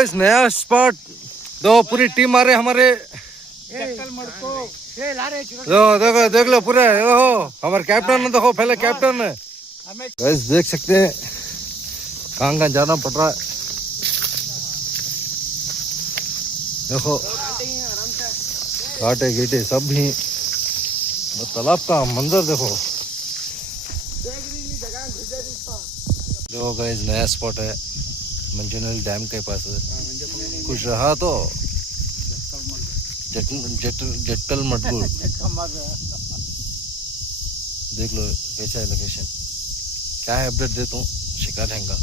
इस नया स्पॉट दो पूरी टीम आ रहे हमारे। देखो देख लो पूरे हमारे कैप्टन ने देखो पहले कैप्टन है। गाइस देख सकते हैं कहाँ जाना पड़ रहा है। देखो घाटे गीटे सब भी तालाब का मंजर देखो। देखो गाइस नया स्पॉट है मंजनल डैम के पास कुछ रहा तो जटकल मटकुल देख लो कैसा है लोकेशन। क्या है अपडेट देता हूँ शिकार हैंगा।